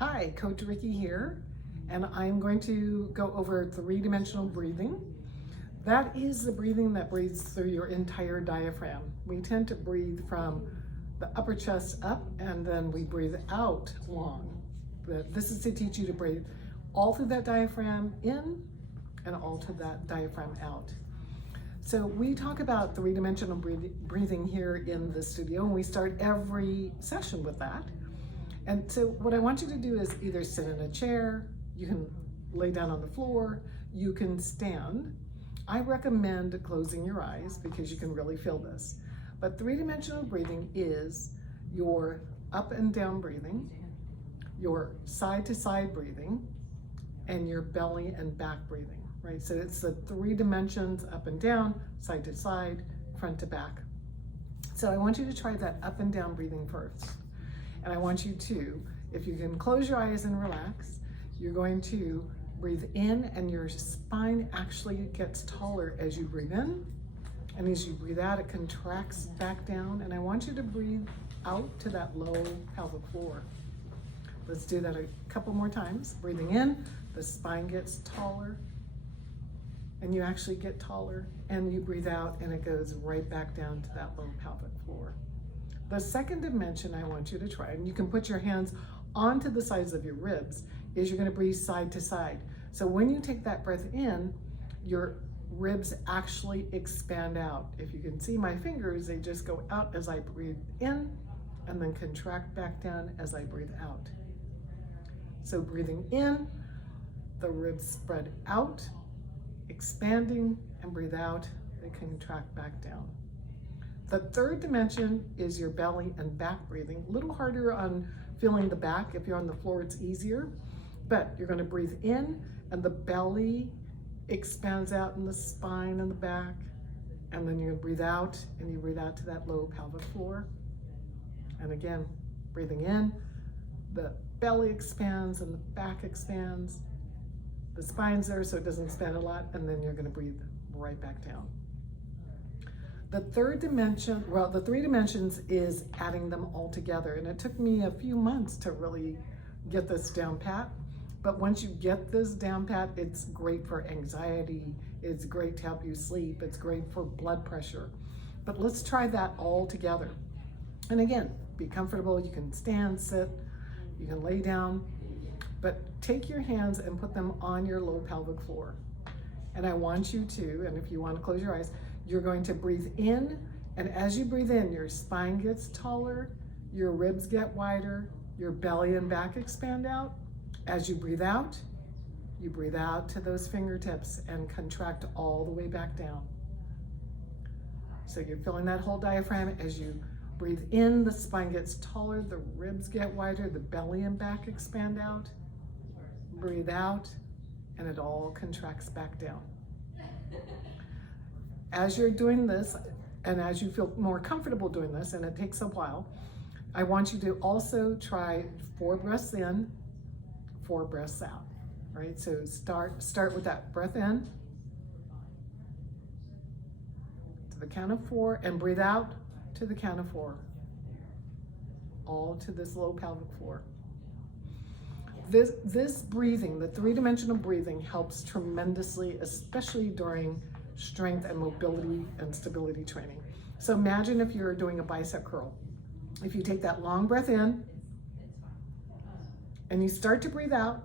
Hi, Coach Ricky here, and I'm going to go over three-dimensional breathing. That is the breathing that breathes through your entire diaphragm. We tend to breathe from the upper chest up, and then we breathe out long. But this is to teach you to breathe all through that diaphragm in and all to that diaphragm out. So we talk about three-dimensional breathing here in the studio, and we start every session with that. And so what I want you to do is either sit in a chair, you can lay down on the floor, you can stand. I recommend closing your eyes because you can really feel this. But three-dimensional breathing is your up and down breathing, your side-to-side breathing, and your belly and back breathing, right? So it's the three dimensions, up and down, side to side, front to back. So I want you to try that up and down breathing first. And I want you to, if you can close your eyes and relax, you're going to breathe in and your spine actually gets taller as you breathe in. And as you breathe out, it contracts back down. And I want you to breathe out to that low pelvic floor. Let's do that a couple more times. Breathing in, the spine gets taller and you actually get taller, and you breathe out and it goes right back down to that low pelvic floor. The second dimension I want you to try, and you can put your hands onto the sides of your ribs, is you're going to breathe side to side. So when you take that breath in, your ribs actually expand out. If you can see my fingers, they just go out as I breathe in and then contract back down as I breathe out. So breathing in, the ribs spread out, expanding, and breathe out, they contract back down. The third dimension is your belly and back breathing. A little harder on feeling the back. If you're on the floor, it's easier, but you're going to breathe in and the belly expands out in the spine and the back, and then you breathe out and you breathe out to that low pelvic floor. And again, breathing in, the belly expands and the back expands. The spine's there so it doesn't expand a lot, and then you're going to breathe right back down. The third dimension, well, the three dimensions is adding them all together. And it took me a few months to really get this down pat. But once you get this down pat, it's great for anxiety. It's great to help you sleep. It's great for blood pressure. But let's try that all together. And again, be comfortable. You can stand, sit, you can lay down, but take your hands and put them on your low pelvic floor. And I want you to, and if you want to close your eyes, you're going to breathe in, and as you breathe in, your spine gets taller, your ribs get wider, your belly and back expand out. As you breathe out to those fingertips and contract all the way back down. So you're feeling that whole diaphragm. As you breathe in, the spine gets taller, the ribs get wider, the belly and back expand out. Breathe out, and it all contracts back down. As you're doing this, and as you feel more comfortable doing this, and it takes a while, I want you to also try 4 breaths in, 4 breaths out, right? So start with that breath in to the count of 4, and breathe out to the count of 4, all to this low pelvic floor. This breathing, the three-dimensional breathing, helps tremendously, especially during strength and mobility and stability training. So imagine if you're doing a bicep curl. If you take that long breath in and you start to breathe out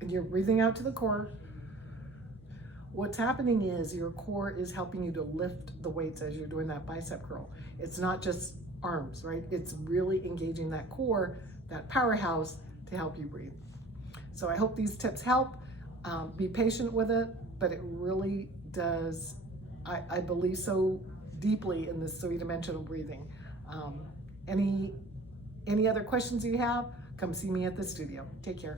and you're breathing out to the core, what's happening is your core is helping you to lift the weights as you're doing that bicep curl. It's not just arms, right? It's really engaging that core, that powerhouse, to help you breathe. So I hope these tips help. Be patient with it, but it really does, I believe so deeply in this three-dimensional breathing. Any other questions you have, come see me at the studio. Take care.